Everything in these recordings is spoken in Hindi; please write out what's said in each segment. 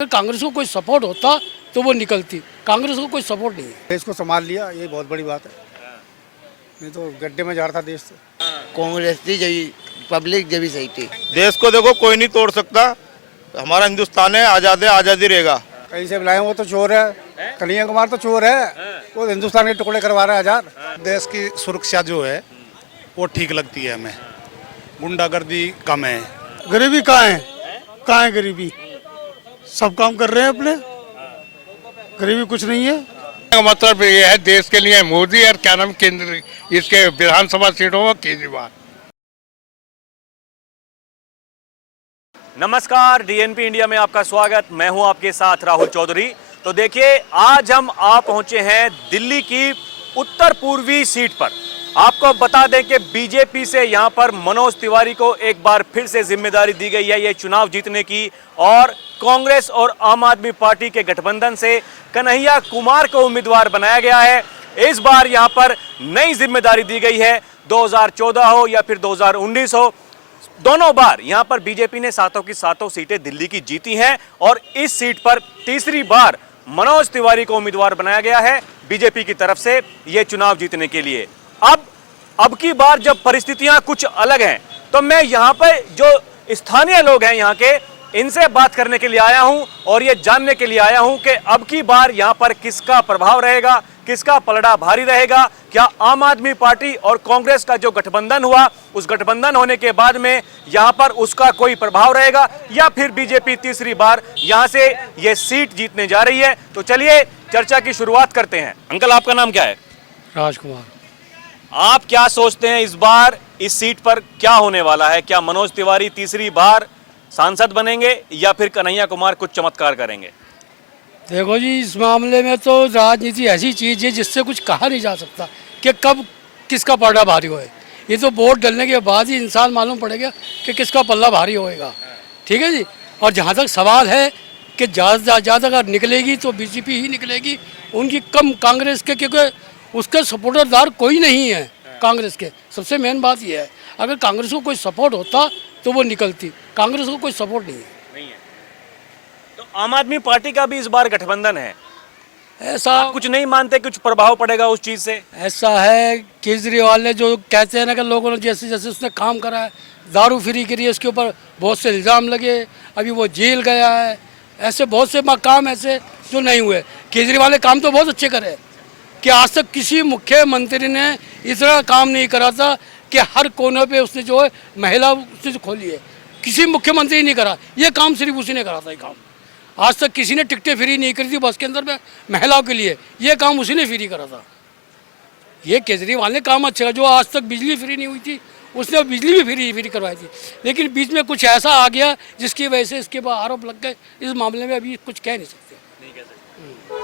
अगर कांग्रेस को कोई सपोर्ट होता तो वो निकलती। कांग्रेस को कोई सपोर्ट नहीं है। देश को संभाल लिया, ये बहुत बड़ी बात है। नहीं तो गड्ढे में जा रहा था देश। कांग्रेस थी जब पब्लिक जब सही थी। देश को देखो कोई नहीं तोड़ सकता। हमारा हिंदुस्तान है, आजाद है, आजादी रहेगा। कहीं से बुलाए वो तो चोर है, कन्हैया कुमार तो चोर है, वो हिंदुस्तान के टुकड़े करवा रहा है आजाद। देश की सुरक्षा जो है वो ठीक लगती है हमें। गुंडागर्दी कम है। गरीबी कहाँ है? कहाँ है गरीबी? सब काम कर रहे हैं अपने, गरीबी कुछ नहीं है। मतलब ये है देश के लिए मोदी और क्या नाम केंद्र इसके विधानसभा सीटों में केजरीवाल। नमस्कार, डीएनपी इंडिया में आपका स्वागत। मैं हूं आपके साथ राहुल चौधरी। तो देखिए, आज हम आ पहुंचे हैं दिल्ली की उत्तर पूर्वी सीट पर। आपको बता दें कि बीजेपी से यहां पर मनोज तिवारी को एक बार फिर से जिम्मेदारी दी गई है ये चुनाव जीतने की, और कांग्रेस और आम आदमी पार्टी के गठबंधन से कन्हैया कुमार को उम्मीदवार बनाया गया है। इस बार यहां पर नई जिम्मेदारी दी गई है। 2014 हो या फिर 2019 हो, दोनों बार यहां पर बीजेपी ने सातों की सातों सीटें दिल्ली की जीती हैं, और इस सीट पर तीसरी बार मनोज तिवारी को उम्मीदवार बनाया गया है बीजेपी की तरफ से यह चुनाव जीतने के लिए। अब की बार जब परिस्थितियां कुछ अलग हैं, तो मैं यहां पर जो स्थानीय लोग हैं यहां के, इनसे बात करने के लिए आया हूं और ये जानने के लिए आया हूं कि अब की बार यहां पर किसका प्रभाव रहेगा, किसका पलड़ा भारी रहेगा। क्या आम आदमी पार्टी और कांग्रेस का जो गठबंधन हुआ, उस गठबंधन होने के बाद में यहां पर उसका कोई प्रभाव रहेगा, या फिर बीजेपी तीसरी बार यहां से ये सीट जीतने जा रही है। तो चलिए चर्चा की शुरुआत करते हैं। अंकल, आपका नाम क्या है? राजकुमार। आप क्या सोचते हैं इस बार इस सीट पर क्या होने वाला है? क्या मनोज तिवारी तीसरी बार सांसद बनेंगे या फिर कन्हैया कुमार कुछ चमत्कार करेंगे? देखो जी, इस मामले में तो राजनीति ऐसी चीज़ है जिससे कुछ कहा नहीं जा सकता कि कब किसका पलड़ा भारी होए। ये तो वोट डलने के बाद ही इंसान मालूम पड़ेगा कि किसका पल्ला भारी होएगा। ठीक है जी। और जहाँ तक सवाल है कि ज़्यादा अगर निकलेगी तो बीजेपी ही निकलेगी, उनकी कम कांग्रेस के, क्योंकि उसके सपोर्टरदार कोई नहीं है कांग्रेस के। सबसे मेन बात यह है, अगर कांग्रेस को कोई सपोर्ट होता तो वो निकलती। कांग्रेस को कोई सपोर्ट नहीं है। तो आम आदमी पार्टी का भी इस बार गठबंधन है, ऐसा आप कुछ नहीं मानते कुछ प्रभाव पड़ेगा उस चीज से? ऐसा है, केजरीवाल ने जो कहते हैं ना कि लोगों ने जैसे जैसे उसने काम करा है, दारू फ्री करी है, उसके ऊपर बहुत से इल्ज़ाम लगे, अभी वो जेल गया है। ऐसे बहुत से काम ऐसे जो नहीं हुए। केजरीवाल ने काम तो बहुत अच्छे करे कि आज तक किसी मुख्यमंत्री ने इतना काम नहीं करा था कि हर कोने पे उसने जो है महिला उसने जो खोली है, किसी मुख्यमंत्री नहीं करा। ये काम सिर्फ उसी ने करा था। ये काम आज तक किसी ने टिकटें फ्री नहीं करी थी बस के अंदर में महिलाओं के लिए, ये काम उसी ने फ्री करा था। ये केजरीवाल ने काम अच्छा, जो आज तक बिजली फ्री नहीं हुई थी उसने बिजली भी फ्री करवाई थी। लेकिन बीच में कुछ ऐसा आ गया जिसकी वजह से इसके बाद आरोप लग गए। इस मामले में अभी कुछ कह नहीं सकते।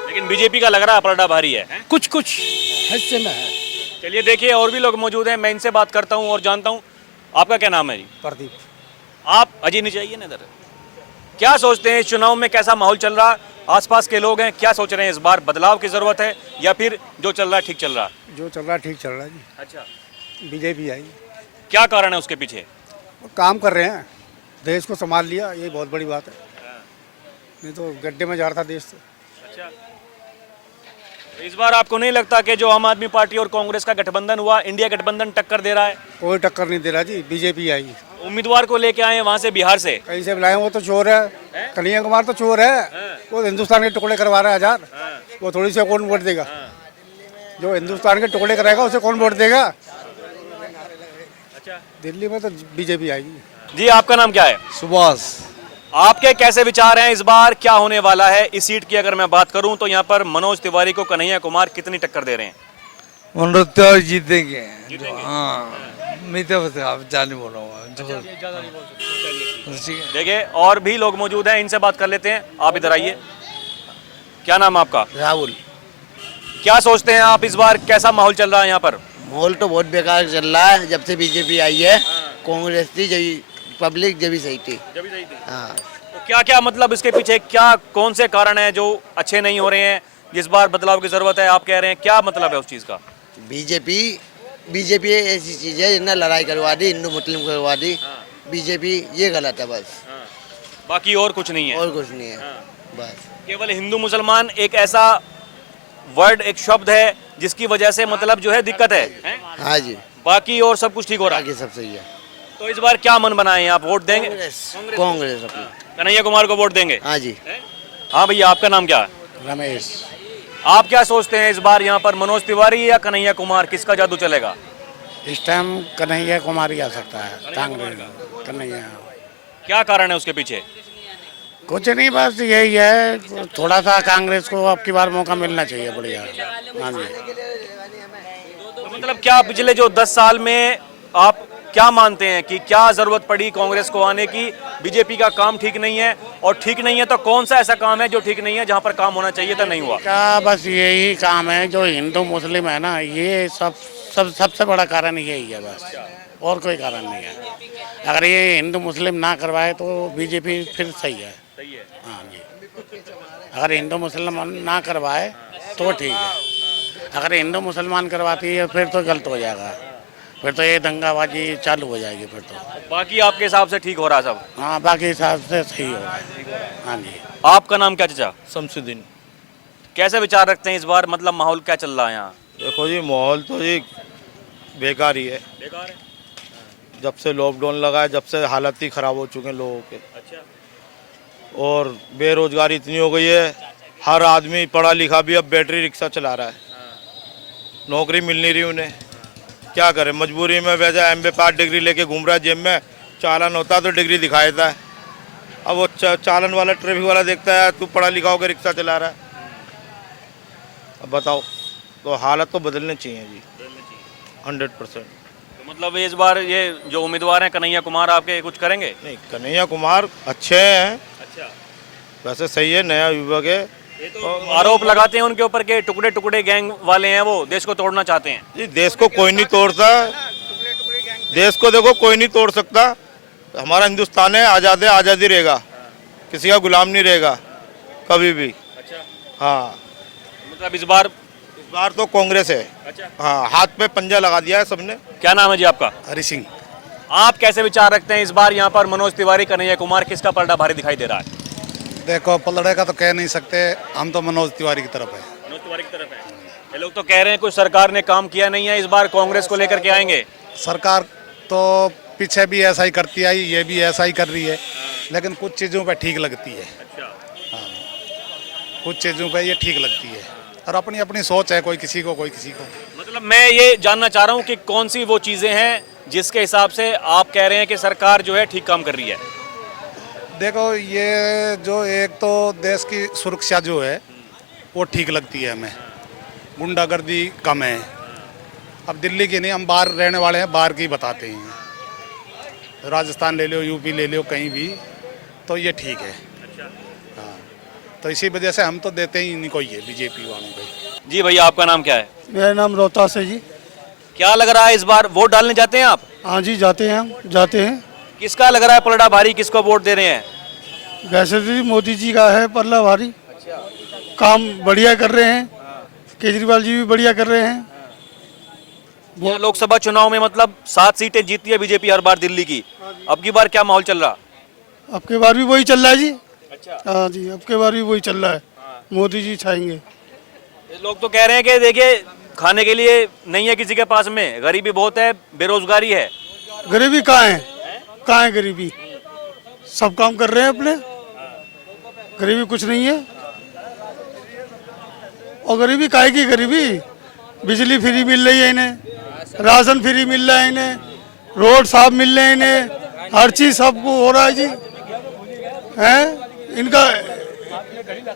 लेकिन बीजेपी का लग रहा है पलड़ा भारी है। कुछ हिस्से में है। चलिए देखिए, और भी लोग मौजूद हैं, मैं इनसे बात करता हूं और जानता हूं। आपका क्या नाम है जी? प्रदीप। आप अजय नहीं चाहिए ना इधर। क्या सोचते हैं इस चुनाव में कैसा माहौल चल रहा है? आसपास के लोग हैं, क्या सोच रहे हैं इस बार बदलाव की जरूरत है या फिर जो चल रहा है ठीक चल रहा है? जो चल रहा है ठीक चल रहा है जी। अच्छा, बीजेपी आई, क्या कारण है उसके पीछे? वो काम कर रहे हैं, देश को संभाल लिया, ये बहुत बड़ी बात है। नहीं तो गड्ढे में जा रहा था देश। अच्छा, इस बार आपको नहीं लगता कि जो आम आदमी पार्टी और कांग्रेस का गठबंधन हुआ, इंडिया गठबंधन टक्कर दे रहा है? कोई टक्कर नहीं दे रहा जी, बीजेपी आई। उम्मीदवार को लेके आए वहां से, बिहार से। कहीं से बुलाए वो तो चोर है, कन्हैया कुमार तो चोर है, वो हिंदुस्तान के टुकड़े करवा रहा है आजाद। वो थोड़ी से कौन वोट देगा? जो हिंदुस्तान के टुकड़े कराएगा उसे कौन वोट देगा? अच्छा, दिल्ली में तो बीजेपी आएगी। जी, आपका नाम क्या है? सुभाष। आपके कैसे विचार हैं इस बार क्या होने वाला है इस सीट की? अगर मैं बात करूं तो यहाँ पर मनोज तिवारी को कन्हैया कुमार कितनी टक्कर दे रहे हैं? मनोज तिवारी जीतेंगे। हाँ, मैं तो आप जाने बोला हूँ। देखिए, और भी लोग मौजूद हैं, इनसे बात कर लेते हैं। आप इधर आइए। क्या नाम है आपका? राहुल। क्या सोचते हैं आप इस बार कैसा माहौल चल रहा है यहाँ पर? माहौल तो बहुत बेकार चल रहा है। जब से बीजेपी आई है, कांग्रेस थी जब पब्लिक जब सही थी। हाँ, तो क्या क्या मतलब इसके पीछे क्या कौन से कारण है जो अच्छे नहीं हो रहे हैं, जिस बार बदलाव की जरूरत है आप कह रहे हैं? क्या मतलब है उस चीज का? बीजेपी ऐसी चीज है जिन्हें लड़ाई करवा दी, हिंदू मुस्लिम करवा दी। बीजेपी ये गलत है बस। बाकी और कुछ नहीं है। और कुछ नहीं है। बस। केवल हिंदू मुसलमान एक ऐसा वर्ड, एक शब्द है जिसकी वजह से मतलब जो है दिक्कत है, हैं? हाँ जी, बाकी और सब कुछ ठीक हो रहा है। बाकी सब सही है। तो इस बार क्या मन बनाए हैं आप, वोट देंगे? कांग्रेस अपनी। कन्हैया कुमार को वोट देंगे? हाँ जी। हाँ भैया, आपका नाम क्या है? रमेश। आप क्या सोचते हैं इस बार यहाँ पर मनोज तिवारी या कन्हैया कुमार, किसका जादू चलेगा? इस टाइम कन्हैया कुमार ही आ सकता है, कांग्रेस कन्हैया। क्या कारण है उसके पीछे? कुछ नहीं, बस यही है, थोड़ा सा कांग्रेस को अब की बार मौका मिलना चाहिए, बढ़िया। हाँ जी। तो मतलब क्या पिछले जो 10 साल में आप क्या मानते हैं कि क्या जरूरत पड़ी कांग्रेस को आने की? बीजेपी का काम ठीक नहीं है, और ठीक नहीं है तो कौन सा ऐसा काम है जो ठीक नहीं है, जहां पर काम होना चाहिए था नहीं हुआ? क्या बस यही काम है, जो हिंदू मुस्लिम है ना, ये सबसे बड़ा कारण यही है बस, और कोई कारण नहीं है। अगर ये हिंदू मुस्लिम ना करवाए तो बीजेपी फिर सही है। हाँ जी। अगर हिंदू मुसलमान ना करवाए तो ठीक है, अगर हिंदू मुसलमान करवाती है फिर तो गलत हो जाएगा, फिर तो ये दंगाबाजी चालू हो जाएगी फिर तो। बाकी आपके हिसाब से ठीक हो रहा है सब? हाँ, बाकी हिसाब से सही होगा। हाँ जी। आपका नाम क्या चाचा? शमसुद्दीन। कैसे विचार रखते हैं इस बार, मतलब माहौल क्या चल रहा है यहाँ? देखो जी, माहौल तो जी बेकार ही है। बेकार है। जब से लॉकडाउन लगा है, जब से हालत ही ख़राब हो चुके हैं लोगों के। अच्छा। और बेरोजगारी इतनी हो गई है, हर आदमी पढ़ा लिखा भी अब बैटरी रिक्शा चला रहा है, नौकरी मिल नहीं रही उन्हें। क्या करें, मजबूरी में वैसे MBA पास डिग्री लेके घूम रहा है, जेब में चालान होता तो डिग्री दिखा देता है। अब वो चालान वाला, ट्रैफिक वाला देखता है तू पढ़ा लिखा होकर रिक्शा चला रहा है। अब बताओ, तो हालत तो बदलनी चाहिए जी, 100%। तो मतलब इस बार ये जो उम्मीदवार हैं कन्हैया कुमार आपके कुछ करेंगे? नहीं, कन्हैया कुमार अच्छे हैं, अच्छा। वैसे सही है, नया युवक है। ये तो आरोप लगाते हैं उनके ऊपर के टुकड़े टुकड़े गैंग वाले हैं, वो देश को तोड़ना चाहते हैं। जी, देश को कोई नहीं तोड़ता, देश को देखो कोई नहीं तोड़ सकता। हमारा हिंदुस्तान है, आज़ादी रहेगा, किसी का गुलाम नहीं रहेगा कभी भी। अच्छा। हाँ, मतलब इस बार तो कांग्रेस है। अच्छा। हाँ, हाथ पे पंजा लगा दिया है सबने। क्या नाम है जी आपका? हरि सिंह। आप कैसे विचार रखते हैं इस बार यहाँ पर मनोज तिवारी कन्हैया कुमार, किसका पलड़ा भारी दिखाई दे रहा है? देखो, पलड़े का तो कह नहीं सकते, हम तो मनोज तिवारी की तरफ है। मनोज तिवारी की तरफ है। ये लोग तो कह रहे हैं कुछ सरकार ने काम किया नहीं है, इस बार कांग्रेस को लेकर के आएंगे। सरकार तो पीछे भी ऐसा ही करती आई, ये भी ऐसा ही कर रही है, लेकिन कुछ चीज़ों पे ठीक लगती है। हाँ, कुछ चीज़ों पे ये ठीक लगती है, और अपनी अपनी सोच है, कोई किसी को कोई किसी को। मतलब मैं ये जानना चाह रहा हूँ कि कौन सी वो चीज़ें हैं जिसके हिसाब से आप कह रहे हैं कि सरकार जो है ठीक काम कर रही है? देखो, ये जो एक तो देश की सुरक्षा जो है वो ठीक लगती है हमें, गुंडागर्दी कम है। अब दिल्ली की नहीं, हम बाहर रहने वाले हैं, बाहर की बताते हैं, राजस्थान ले लो, यूपी ले लो, कहीं भी, तो ये ठीक है। हाँ, तो इसी वजह से हम तो देते ही नहीं कोई है बीजेपी वालों को। जी भैया, आपका नाम क्या है? मेरा नाम रोहतास है जी। क्या लग रहा है इस बार वोट डालने जाते हैं आप? हाँ जी, जाते हैं, हम जाते हैं। किसका लग रहा है पलड़ा भारी, किसको वोट दे रहे हैं? वैसे तो मोदी जी का है पल्ला भारी, काम बढ़िया कर रहे हैं, केजरीवाल जी भी बढ़िया कर रहे हैं। ये लोकसभा चुनाव में मतलब 7 सीटें जीती है बीजेपी हर बार दिल्ली की, अब की बार क्या माहौल चल रहा? अब के बार भी वही चल रहा है जी। अच्छा। हाँ जी, अब के बार भी वही चल रहा है, मोदी जी छाएंगे। लोग तो कह रहे हैं कि देखिए खाने के लिए नहीं है किसी के पास में, गरीबी बहुत है, बेरोजगारी है। गरीबी कहाँ है, कहाँ है गरीबी? सब काम कर रहे हैं अपने, गरीबी कुछ नहीं है। और गरीबी काहे की गरीबी? बिजली फ्री मिल रही है इन्हें, राशन फ्री मिल रहा है इन्हें, रोड साफ मिल रहे हैं इन्हें, हर चीज़ सबको हो रहा है जी। हैं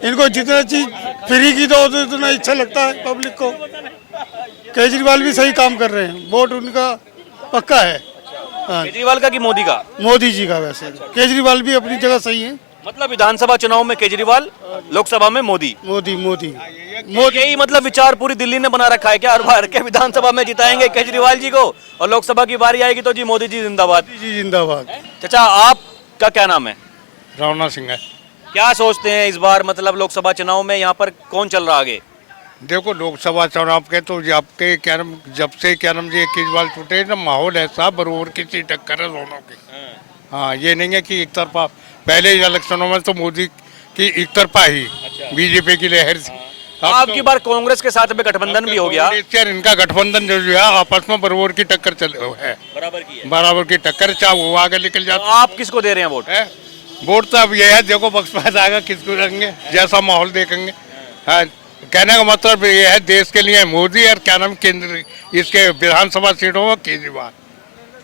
इनको जितना चीज़ फ्री की दो तो इतना अच्छा लगता है पब्लिक को। केजरीवाल भी सही काम कर रहे हैं, वोट उनका पक्का है। हाँ, केजरीवाल का कि मोदी का? मोदी जी का। वैसे केजरीवाल भी अपनी जगह सही है। मतलब विधानसभा चुनाव में केजरीवाल, लोकसभा में मोदी। मोदी मोदी यही मतलब विचार पूरी दिल्ली ने बना रखा है क्या? हर बार के विधानसभा में जिताएंगे केजरीवाल जी को, और लोकसभा की बारी आएगी तो जी मोदी जी जिंदाबाद। जी जिंदाबाद। चाचा, आपका क्या नाम है? रावना सिंह है। क्या सोचते हैं इस बार मतलब लोकसभा चुनाव में यहाँ पर कौन चल रहा आगे? देखो, लोकसभा चुनाव के तो आपके जब से जी केजरीवाल छूटे ना, माहौल ऐसा बरोबर की सी टक्कर है दोनों की। हाँ, ये नहीं है कि एक तरफा। पहले इलेक्शनों में तो मोदी कि एक तरफा ही बीजेपी की लहर से। अब की बार कांग्रेस के साथ में गठबंधन भी हो गया, कांग्रेस और इनका गठबंधन जो है आपस में बराबर की टक्कर चल है, बराबर की है। बराबर की टक्कर, चाहे वो आगे निकल तो जाता आप किसको दे रहे हैं वोट? है। वोट तो अब ये है, देखो बक्सपास आएगा किसको देंगे, जैसा माहौल देखेंगे। हाँ, कहने का मतलब ये है देश के लिए मोदी और क्या नाम केंद्र इसके विधानसभा सीटों में केजरीवाल।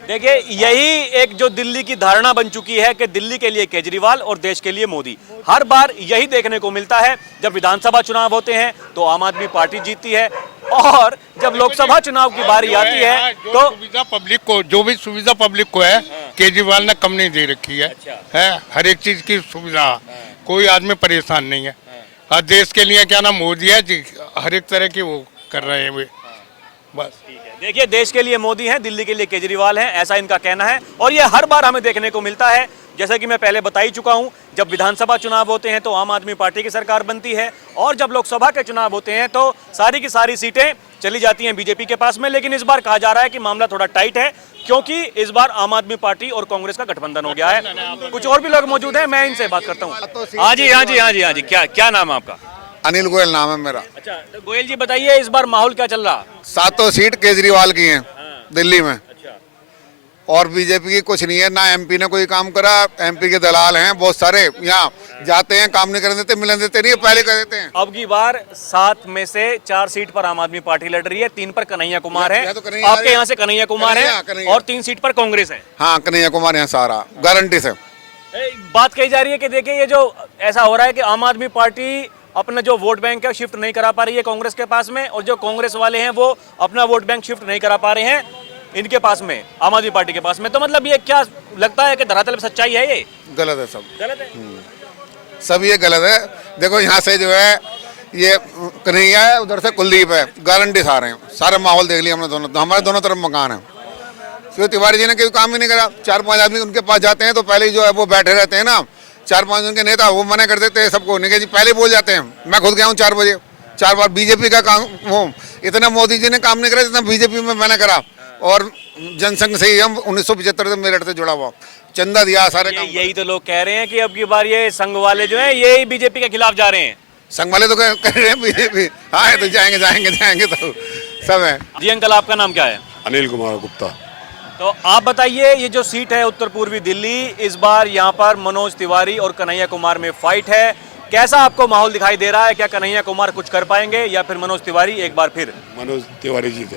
देखिए, यही एक जो दिल्ली की धारणा बन चुकी है कि दिल्ली के लिए केजरीवाल और देश के लिए मोदी। हर बार यही देखने को मिलता है, जब विधानसभा चुनाव होते हैं तो आम आदमी पार्टी जीतती है, और जब लोकसभा चुनाव की बारी आती है तो सुविधा पब्लिक को, जो भी सुविधा पब्लिक को है केजरीवाल ने कम नहीं दे रखी है। हर एक चीज की सुविधा, कोई आदमी परेशान नहीं है। और देश के लिए क्या नाम मोदी है जी, हर एक तरह की वो कर रहे हैं वे, बस। देखिए, देश के लिए मोदी हैं, दिल्ली के लिए केजरीवाल हैं, ऐसा इनका कहना है, और ये हर बार हमें देखने को मिलता है। जैसा कि मैं पहले बता ही चुका हूं, जब विधानसभा चुनाव होते हैं तो आम आदमी पार्टी की सरकार बनती है, और जब लोकसभा के चुनाव होते हैं तो सारी की सारी सीटें चली जाती हैं बीजेपी के पास में। लेकिन इस बार कहा जा रहा है कि मामला थोड़ा टाइट है, क्योंकि इस बार आम आदमी पार्टी और कांग्रेस का गठबंधन हो गया है। कुछ और भी लोग मौजूद हैं, मैं इनसे बात करता हूँ। हाँ जी, हाँ जी, हाँ जी, हाँ जी, क्या नाम है आपका? अनिल गोयल नाम है मेरा। अच्छा, तो गोयल जी बताइए, इस बार माहौल क्या चल रहा? 7 सीट केजरीवाल की हैं दिल्ली में, और बीजेपी की कुछ नहीं है। ना एमपी ने कोई काम करा, एमपी के दलाल हैं बहुत सारे, यहाँ जाते हैं काम नहीं करने देते, मिलने देते नहीं, पहले कर देते हैं। अब की बार 7 में से 4 सीट पर आम आदमी पार्टी लड़ रही है, 3 पर कन्हैया कुमार है, तो कन्हैया आपके यहाँ से कन्हैया कुमार है, कन्हैया। और 3 सीट पर कांग्रेस है। हाँ, कन्हैया कुमार यहाँ सारा गारंटी से। बात कही जा रही है कि देखिए, ये जो ऐसा हो रहा है कि आम आदमी पार्टी अपना जो वोट बैंक है शिफ्ट नहीं करा पा रही है कांग्रेस के पास में, और जो कांग्रेस वाले हैं वो अपना वोट बैंक शिफ्ट नहीं करा पा रहे हैं इनके पास में, आम आदमी पार्टी के पास में। तो मतलब ये क्या लगता है कि धरातल पे सच्चाई है? ये गलत है, सब गलत है, सब ये गलत है। देखो यहाँ से जो है ये कन्हैया है, उधर से कुलदीप है, गारंटी सारे हैं। सारा माहौल देख लिया हमने, दोनों हमारे दोनों तरफ मकान है। फिर तिवारी जी ने कोई काम ही नहीं करा। 4-5 आदमी उनके पास जाते हैं तो पहले जो है वो बैठे रहते हैं ना, 4-5 उनके नेता, वो मना कर देते हैं सबको, नहीं जी पहले बोल जाते हैं। मैं खुद गया हूँ 4 बजे, 4 बार बीजेपी का काम हो, इतना मोदी जी ने काम नहीं करा जितना बीजेपी में मैंने करा। और जनसंघ से ही हम 1975 से मेरठ से जुड़ा हुआ, चंदा दिया, सारे काम। यही तो लोग कह रहे हैं कि अब की बार ये संघ वाले जो हैं ये बीजेपी के खिलाफ जा रहे हैं। संघ वाले तो कह रहे हैं बीजेपी, हाँ तो जाएंगे तो सब है। जी अंकल, आपका नाम क्या है? अनिल कुमार गुप्ता। तो आप बताइए, ये जो सीट है उत्तर पूर्वी दिल्ली, इस बार यहाँ पर मनोज तिवारी और कन्हैया कुमार में फाइट है। कैसा आपको माहौल दिखाई दे रहा है? क्या कन्हैया कुमार कुछ कर पाएंगे या फिर मनोज तिवारी एक बार फिर? मनोज तिवारी जीते।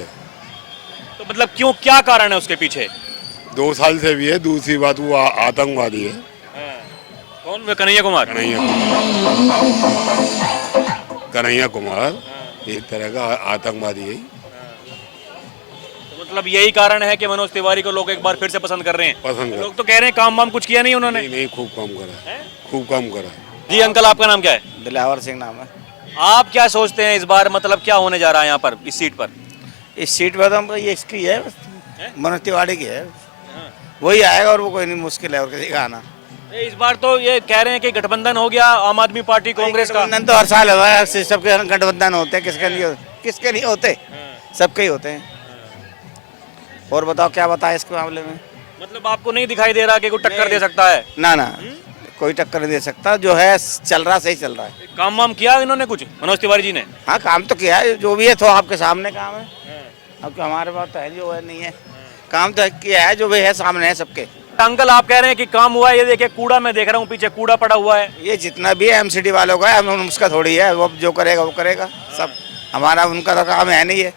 तो मतलब क्यों, क्या कारण है उसके पीछे? 2 साल से भी है, दूसरी बात वो आतंकवादी है। कौन? कन्हैया कुमार। कन्हैया कुमार एक तरह का आतंकवादी है। तो मतलब यही कारण है कि मनोज तिवारी को लोग एक बार फिर से पसंद कर रहे हैं। पसंद कर, लोग तो कह रहे हैं काम वाम कुछ किया नहीं उन्होंने। नहीं खूब काम करा है, खूब काम करा है। जी अंकल, आपका नाम क्या है? दिलावर सिंह नाम है। आप क्या सोचते हैं इस बार, मतलब क्या होने जा रहा है यहाँ पर इस सीट पर? इस सीट पर तो ये इसकी है, मनोज तिवारी की है, वही आएगा, और वो कोई नहीं मुश्किल है और किसी का आना। इस बार तो ये कह रहे हैं कि गठबंधन हो गया आम आदमी पार्टी कांग्रेस का। गठबंधन तो हर साल होता है, सबके गठबंधन होते हैं, किसके नहीं होते, सबके ही होते हैं। और बताओ क्या बताए इसके मामले में? मतलब आपको नहीं दिखाई दे रहा कि कोई टक्कर दे सकता है? ना कोई टक्कर नहीं दे सकता, जो है चल रहा सही चल रहा है। काम वाम किया इन्होंने कुछ, मनोज तिवारी जी ने? हाँ, काम तो किया है, जो भी है तो आपके सामने काम है। अब तो हमारे पास तो है, जो है नहीं है, काम तो किया है, जो भी है सामने है सबके। अंकल, आप कह रहे हैं कि काम हुआ है, ये देखिए कूड़ा मैं देख रहा हूँ पीछे, कूड़ा पड़ा हुआ है। ये जितना भी है एमसीडी वालों का है, हम उसका थोड़ी है, वो जो करेगा वो करेगा सब, हमारा उनका तो काम है नहीं है,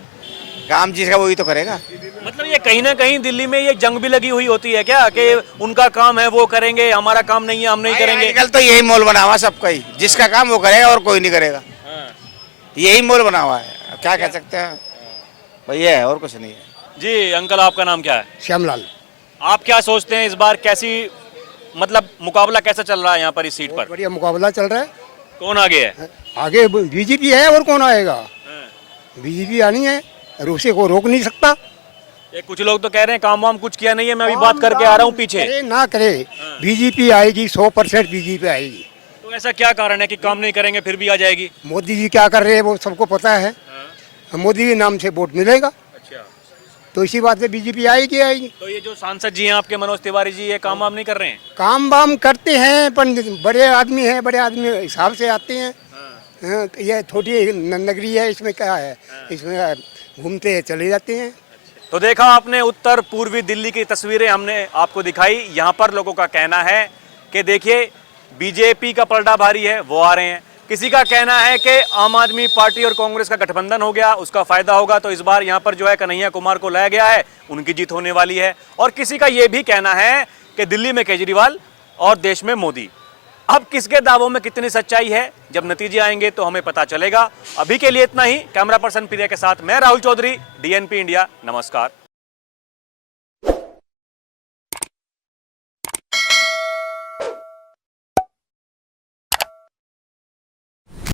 काम जिसका वही तो करेगा। मतलब ये कहीं ना कहीं दिल्ली में ये जंग भी लगी हुई होती है क्या, कि उनका काम है वो करेंगे, हमारा काम नहीं है हम नहीं करेंगे? आजकल तो यही मोल बना हुआ सबका ही, जिसका काम वो करेगा और कोई नहीं करेगा, यही मोल बना हुआ है। क्या कह सकते हैं भैया, है और कुछ नहीं है। जी अंकल, आपका नाम क्या है? श्यामलाल। आप क्या सोचते हैं इस बार कैसी, मतलब मुकाबला कैसा चल रहा है यहाँ पर इस सीट पर? बढ़िया मुकाबला चल रहा है। कौन आगे है? आगे बीजेपी है, और कौन आएगा? बीजेपी आनी है, और उसे को रोक नहीं सकता। ये कुछ लोग तो कह रहे हैं काम वाम कुछ किया नहीं है, मैं अभी बात करके आ रहा हूँ पीछे। करे ना करे, बीजेपी आएगी, 100% बीजेपी आएगी। तो ऐसा क्या कारण है कि काम नहीं करेंगे फिर भी आ जाएगी? मोदी जी क्या कर रहे हैं वो सबको पता है, मोदी के नाम से वोट मिलेगा। अच्छा, तो इसी बात से बीजेपी आएगी आएगी। तो ये जो सांसद जी हैं आपके मनोज तिवारी जी, ये काम वाम नहीं कर रहे हैं? काम वाम करते हैं पर बड़े आदमी हैं, बड़े आदमी हिसाब से आते हैं। हाँ, ये छोटी नगरी है, इसमें क्या है, इसमें घूमते हैं चले जाते हैं। तो देखा आपने उत्तर पूर्वी दिल्ली की तस्वीरें हमने आपको दिखाई। यहाँ पर लोगों का कहना है कि देखिए बीजेपी का पलड़ा भारी है, वो आ रहे हैं। किसी का कहना है कि आम आदमी पार्टी और कांग्रेस का गठबंधन हो गया, उसका फायदा होगा, तो इस बार यहाँ पर जो है कन्हैया कुमार को लाया गया है, उनकी जीत होने वाली है। और किसी का ये भी कहना है कि दिल्ली में केजरीवाल और देश में मोदी। अब किसके दावों में कितनी सच्चाई है, जब नतीजे आएंगे तो हमें पता चलेगा। अभी के लिए इतना ही। कैमरा पर्सन प्रिया के साथ मैं राहुल चौधरी, DNP इंडिया। नमस्कार।